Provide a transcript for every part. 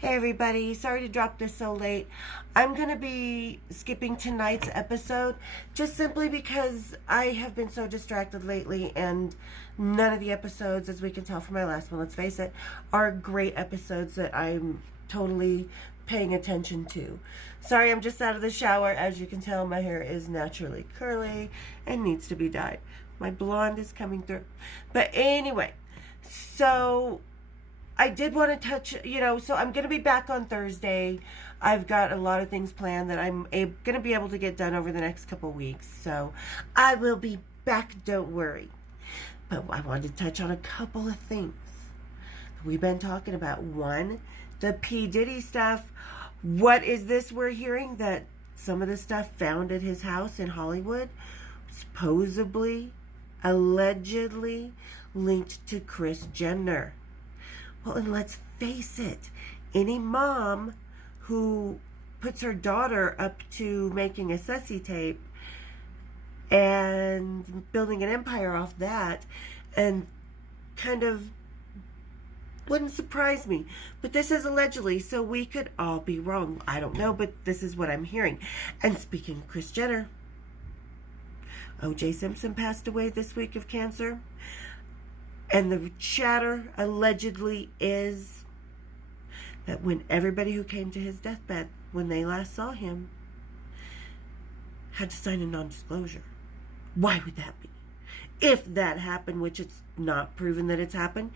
Hey everybody, sorry to drop this so late. I'm going to be skipping tonight's episode just simply because I have been so distracted lately and none of the episodes, as we can tell from my last one, let's face it, are great episodes that I'm totally paying attention to. Sorry, I'm just out of the shower. As you can tell, my hair is naturally curly and needs to be dyed. My blonde is coming through. But anyway, so I did want to touch, so I'm going to be back on Thursday. I've got a lot of things planned that I'm going to be able to get done over the next couple weeks. So I will be back, don't worry. But I wanted to touch on a couple of things we've been talking about. One, the P. Diddy stuff. What is this we're hearing? That some of the stuff found at his house in Hollywood, supposedly, allegedly linked to Kris Jenner. Well, and let's face it, any mom who puts her daughter up to making a sussy tape and building an empire off that, and kind of wouldn't surprise me. But this is allegedly, so we could all be wrong. I don't know, but this is what I'm hearing. And speaking of Kris Jenner, O.J. Simpson passed away this week of cancer. And the chatter allegedly is that when everybody who came to his deathbed, when they last saw him, had to sign a non-disclosure. Why would that be? If that happened, which it's not proven that it's happened,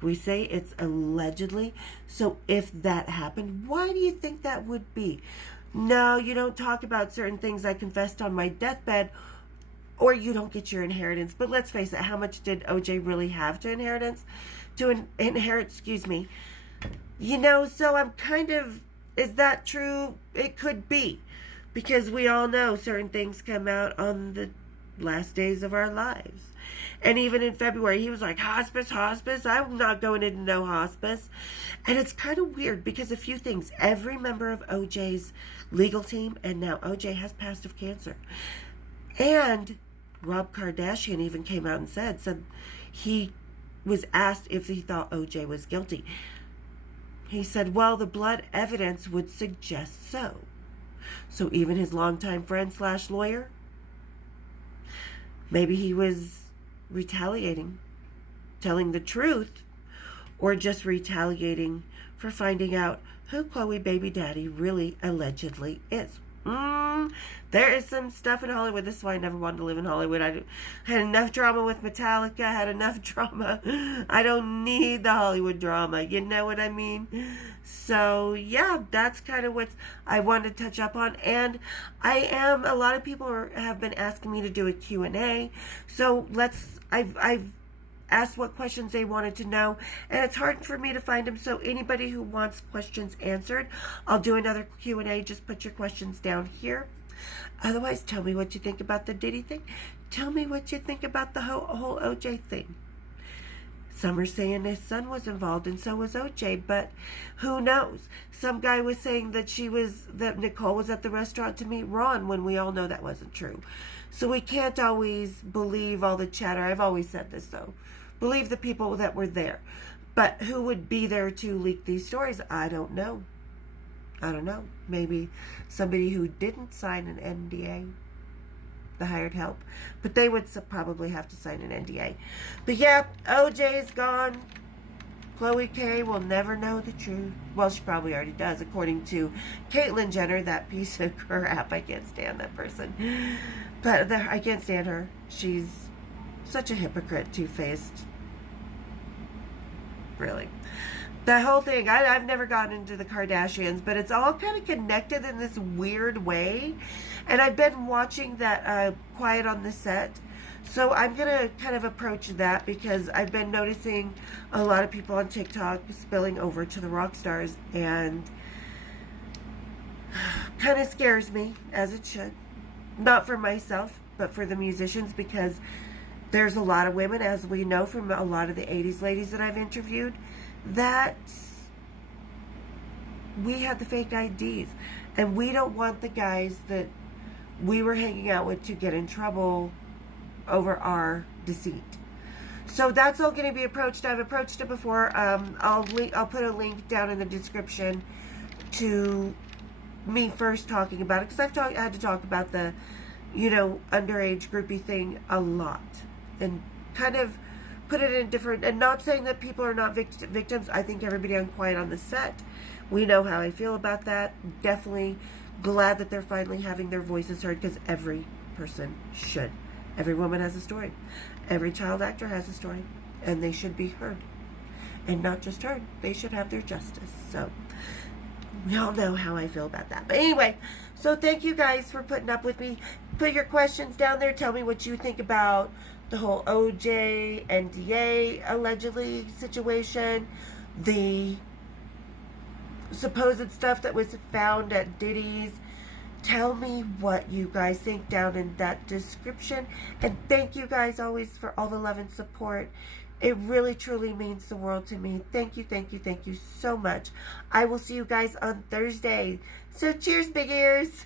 we say it's allegedly. So if that happened, why do you think that would be? No, you don't talk about certain things I confessed on my deathbed, or you don't get your inheritance. But let's face it, how much did OJ really have to inherit? So I'm kind of, is that true? It could be. Because we all know certain things come out on the last days of our lives. And even in February, he was like, hospice, I'm not going into no hospice. And it's kind of weird because a few things, every member of OJ's legal team, and now OJ has passed of cancer. And Rob Kardashian even came out and said he was asked if he thought OJ was guilty. He said, well, the blood evidence would suggest so. So even his longtime friend / lawyer, maybe he was retaliating, telling the truth, or just retaliating for finding out who Chloe baby daddy really allegedly is. There is some stuff in Hollywood. This is why I never wanted to live in Hollywood. I had enough drama with Metallica. I had enough drama. I don't need the Hollywood drama. You know what I mean? So, yeah, that's kind of what I wanted to touch up on. And a lot of people have been asking me to do a Q&A. So, I've asked what questions they wanted to know, and it's hard for me to find them, so anybody who wants questions answered, I'll do another Q&A. Just put your questions down here. Otherwise, tell me what you think about the Diddy thing. Tell me what you think about the whole OJ thing. Some are saying his son was involved, and so was OJ, but who knows? Some guy was saying that Nicole was at the restaurant to meet Ron, when we all know that wasn't true. So we can't always believe all the chatter. I've always said this, though. Believe the people that were there. But who would be there to leak these stories? I don't know. Maybe somebody who didn't sign an NDA, the hired help. But they would probably have to sign an NDA. But yeah, OJ is gone. Chloe K will never know the truth. Well, she probably already does, according to Caitlyn Jenner, that piece of crap. I can't stand that person. But I can't stand her. She's such a hypocrite, two-faced. Really. The whole thing, I've never gotten into the Kardashians, but it's all kind of connected in this weird way. And I've been watching that Quiet on the Set. So I'm going to kind of approach that because I've been noticing a lot of people on TikTok spilling over to the rock stars, and kind of scares me, as it should. Not for myself, but for the musicians, because there's a lot of women, as we know from a lot of the 80s ladies that I've interviewed, that we had the fake IDs. And we don't want the guys that we were hanging out with to get in trouble over our deceit. So that's all going to be approached. I've approached it before. I'll put a link down in the description to me first talking about it, because I had to talk about the, underage groupie thing a lot, and kind of put it in different, and not saying that people are not victims. I think everybody on Quiet on the Set, we know how I feel about that. Definitely glad that they're finally having their voices heard, because every person should. Every woman has a story. Every child actor has a story, and they should be heard. And not just heard, they should have their justice. So we all know how I feel about that. But anyway, so thank you guys for putting up with me. Put your questions down there. Tell me what you think about the whole OJ and DA allegedly situation, the supposed stuff that was found at Diddy's. Tell me what you guys think down in that description. And thank you guys always for all the love and support. It really, truly means the world to me. Thank you, thank you, thank you so much. I will see you guys on Thursday. So cheers, big ears.